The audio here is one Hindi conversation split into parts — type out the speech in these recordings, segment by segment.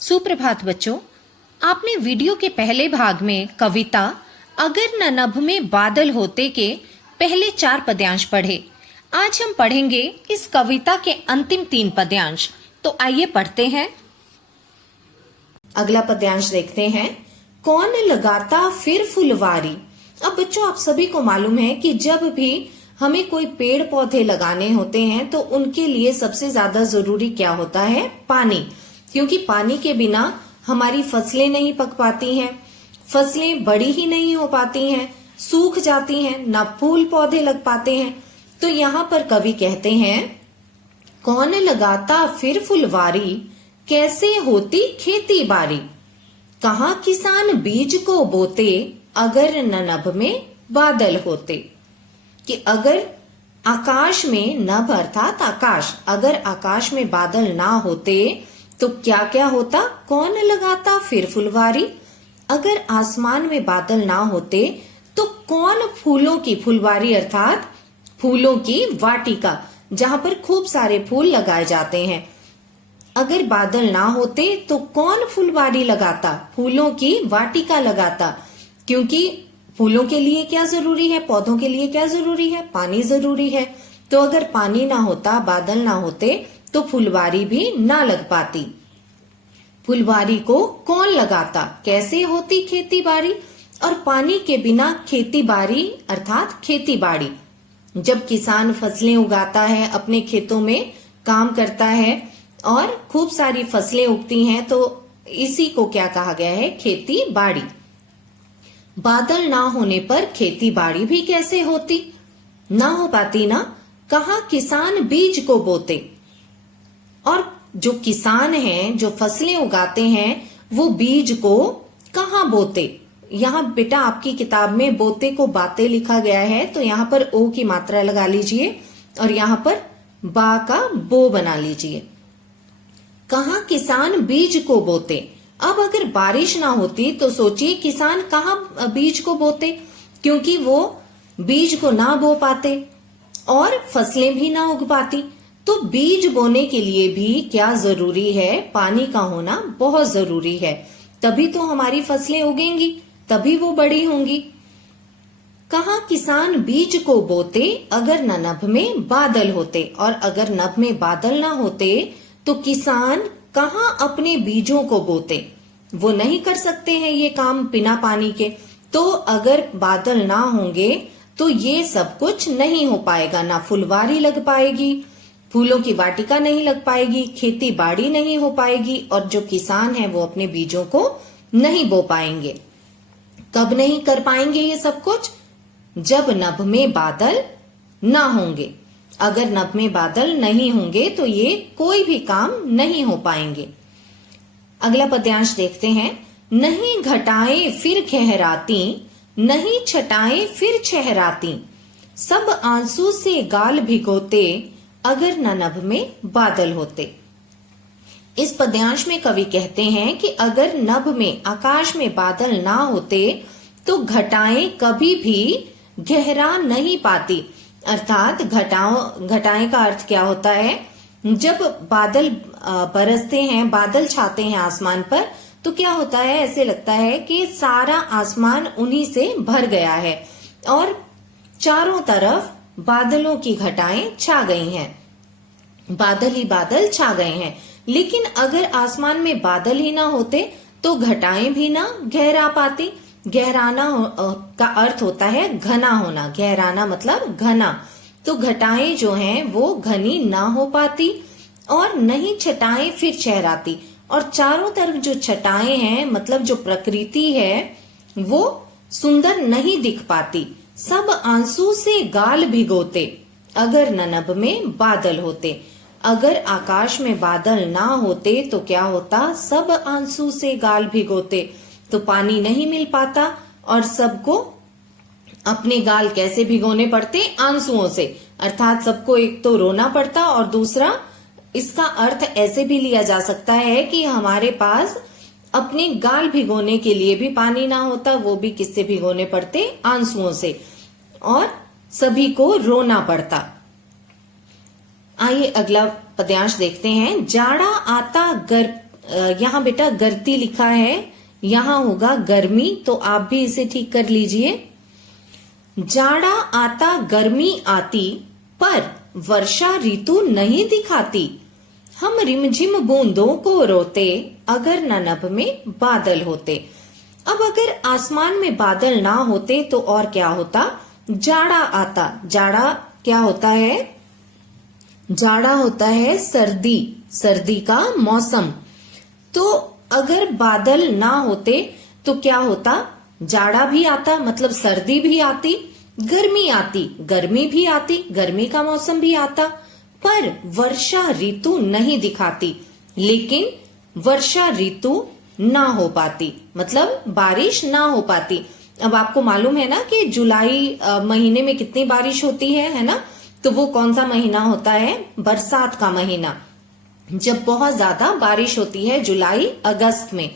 सुप्रभात बच्चों, आपने वीडियो के पहले भाग में कविता अगर न नभ में बादल होते के पहले 4 पद्यांश पढ़े। आज हम पढ़ेंगे इस कविता के अंतिम 3 पद्यांश। तो आइए पढ़ते हैं। अगला पद्यांश देखते हैं। कौन लगाता फिर फुलवारी। अब बच्चों, आप सभी को मालूम है कि जब भी हमें कोई पेड़ पौधे लगाने होते हैं तो उनके लिए सबसे ज्यादा जरूरी क्या होता है? पानी। क्योंकि पानी के बिना हमारी फसलें नहीं पक पाती हैं, फसलें बड़ी ही नहीं हो पाती हैं, सूख जाती हैं, ना फूल पौधे लग पाते हैं। तो यहाँ पर कवि कहते हैं, कौन लगाता फिर फुलवारी, कैसे होती खेती बारी। कहाँ किसान बीज को बोते, अगर न नभ में बादल होते। कि अगर आकाश में, नभ अर्थात आकाश, अगर आकाश में बादल ना होते तो क्या क्या होता? कौन लगाता फिर फुलवारी। अगर आसमान में बादल ना होते तो कौन फूलों की फुलवारी अर्थात फूलों की वाटिका, जहां पर खूब सारे फूल लगाए जाते हैं, अगर बादल ना होते तो कौन फुलवारी लगाता, फूलों की वाटिका लगाता। क्योंकि फूलों के लिए क्या जरूरी है, पौधों के लिए क्या जरूरी है? पानी जरूरी है। तो अगर पानी ना होता, बादल ना होते तो फुलवारी भी ना लग पाती। फुलवारी को कौन लगाता, कैसे होती खेती बाड़ी। और पानी के बिना खेती बाड़ी अर्थात खेती बाड़ी, जब किसान फसलें उगाता है, अपने खेतों में काम करता है और खूब सारी फसलें उगती हैं, तो इसी को क्या कहा गया है? खेती बाड़ी। बादल ना होने पर खेती बाड़ी भी कैसे होती? ना हो पाती ना। कहाँ किसान बीज को बोते। और जो किसान हैं, जो फसलें उगाते हैं, वो बीज को कहाँ बोते। यहाँ बेटा आपकी किताब में बोते को बाते लिखा गया है, तो यहाँ पर ओ की मात्रा लगा लीजिए और यहाँ पर बा का बो बना लीजिए। कहाँ किसान बीज को बोते। अब अगर बारिश ना होती तो सोचिए किसान कहाँ बीज को बोते, क्योंकि वो बीज को ना बो पाते और फसलें भी ना उग पाती। तो बीज बोने के लिए भी क्या जरूरी है? पानी का होना बहुत जरूरी है। तभी तो हमारी फसलें उगेंगी, तभी वो बड़ी होंगी। कहाँ किसान बीज को बोते, अगर न नभ में बादल होते। और अगर नभ में बादल ना होते तो किसान कहाँ अपने बीजों को बोते। वो नहीं कर सकते हैं ये काम बिना पानी के। तो अगर बादल ना होंगे तो ये सब कुछ नहीं हो पाएगा। ना फुलवारी लग पाएगी, फूलों की वाटिका नहीं लग पाएगी, खेती बाड़ी नहीं हो पाएगी, और जो किसान है वो अपने बीजों को नहीं बो पाएंगे। कब नहीं कर पाएंगे ये सब कुछ? जब नभ में बादल ना होंगे। अगर नभ में बादल नहीं होंगे तो ये कोई भी काम नहीं हो पाएंगे। अगला पद्यांश देखते हैं। नहीं घटाएं फिर गहराती, नहीं छटाएं फिर छहराती, सब आंसू से गाल भिगोते, अगर न नभ में बादल होते। इस पद्यांश में कवि कहते हैं कि अगर नभ में, आकाश में बादल ना होते तो घटाएं कभी भी गहरा नहीं पाती। अर्थात घटाएं का अर्थ क्या होता है? जब बादल बरसते हैं, बादल छाते हैं आसमान पर, तो क्या होता है? ऐसे लगता है कि सारा आसमान उन्हीं से भर गया है और चारों तरफ बादलों की घटाएं छा गई हैं, बादल ही बादल छा गए हैं। लेकिन अगर आसमान में बादल ही ना होते तो घटाएं भी ना गहरा पाती। गहराना का अर्थ होता है घना होना, गहराना मतलब घना। तो घटाएं जो हैं वो घनी ना हो पाती और नहीं छटाएं फिर छहराती। और चारों तरफ जो छटाएं हैं, मतलब जो प्रकृति है, वो सुंदर नहीं दिख पाती। सब आंसू से गाल भिगोते, अगर न नभ में बादल होते। अगर आकाश में बादल ना होते तो क्या होता? सब आंसू से गाल भिगोते, तो पानी नहीं मिल पाता और सबको अपने गाल कैसे भिगोने पड़ते? आंसुओं से। अर्थात सबको एक तो रोना पड़ता और दूसरा, इसका अर्थ ऐसे भी लिया जा सकता है कि हमारे पास अपने गाल भिगोने के लिए भी पानी ना होता, वो भी किससे भिगोने पड़ते? आंसुओं से, और सभी को रोना पड़ता। आइए अगला पद्यांश देखते हैं। जाड़ा आता यहाँ बेटा गर्ती लिखा है, यहाँ होगा गर्मी, तो आप भी इसे ठीक कर लीजिए। जाड़ा आता गर्मी आती, पर वर्षा ऋतु नहीं दिखाती। हम रिमझिम बूंदों को रोते, अगर न नभ में बादल होते। अब अगर आसमान में बादल ना होते तो और क्या होता? जाड़ा आता। जाड़ा क्या होता है? जाड़ा होता है सर्दी, सर्दी का मौसम। तो अगर बादल ना होते तो क्या होता? जाड़ा भी आता, मतलब सर्दी भी आती, गर्मी आती, गर्मी भी आती, गर्मी का मौसम भी आता, पर वर्षा ऋतु नहीं दिखाती। लेकिन वर्षा ऋतु ना हो पाती, मतलब बारिश ना हो पाती। अब आपको मालूम है ना कि जुलाई महीने में कितनी बारिश होती है ना? तो वो कौन सा महीना होता है? बरसात का महीना, जब बहुत ज्यादा बारिश होती है जुलाई अगस्त में।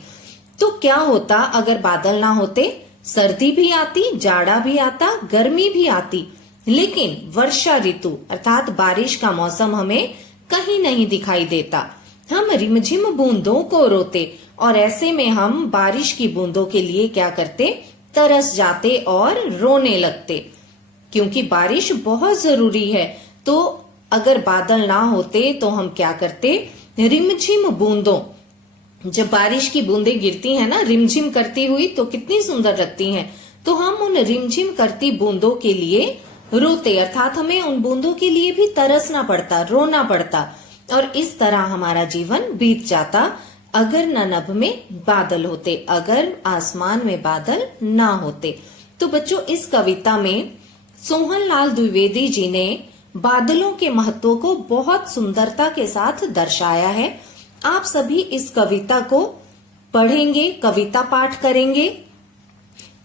तो क्या होता अगर बादल ना होते? सर्दी भी आती, जाड़ा भी आता, गर्मी भी आती, लेकिन वर्षा ऋतु अर्थात बारिश का मौसम हमें कहीं नहीं दिखाई देता। हम रिमझिम बूंदों को रोते, और ऐसे में हम बारिश की बूंदों के लिए क्या करते? तरस जाते और रोने लगते, क्योंकि बारिश बहुत जरूरी है। तो अगर बादल ना होते तो हम क्या करते? रिमझिम बूंदों, जब बारिश की बूंदें गिरती हैं ना रिमझिम करती हुई, तो कितनी सुंदर लगती हैं। तो हम उन रिमझिम करती बूंदों के लिए रोते, अर्थात हमें उन बूंदों के लिए भी तरसना पड़ता, रोना पड़ता, और इस तरह हमारा जीवन बीत जाता अगर न नभ में बादल होते, अगर आसमान में बादल ना होते। तो बच्चों, इस कविता में सोहनलाल द्विवेदी जी ने बादलों के महत्व को बहुत सुंदरता के साथ दर्शाया है। आप सभी इस कविता को पढ़ेंगे, कविता पाठ करेंगे,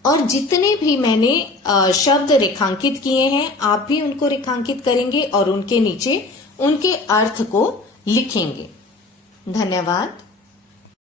और जितने भी मैंने शब्द रेखांकित किए हैं आप भी उनको रेखांकित करेंगे और उनके नीचे उनके अर्थ को लिखेंगे। धन्यवाद।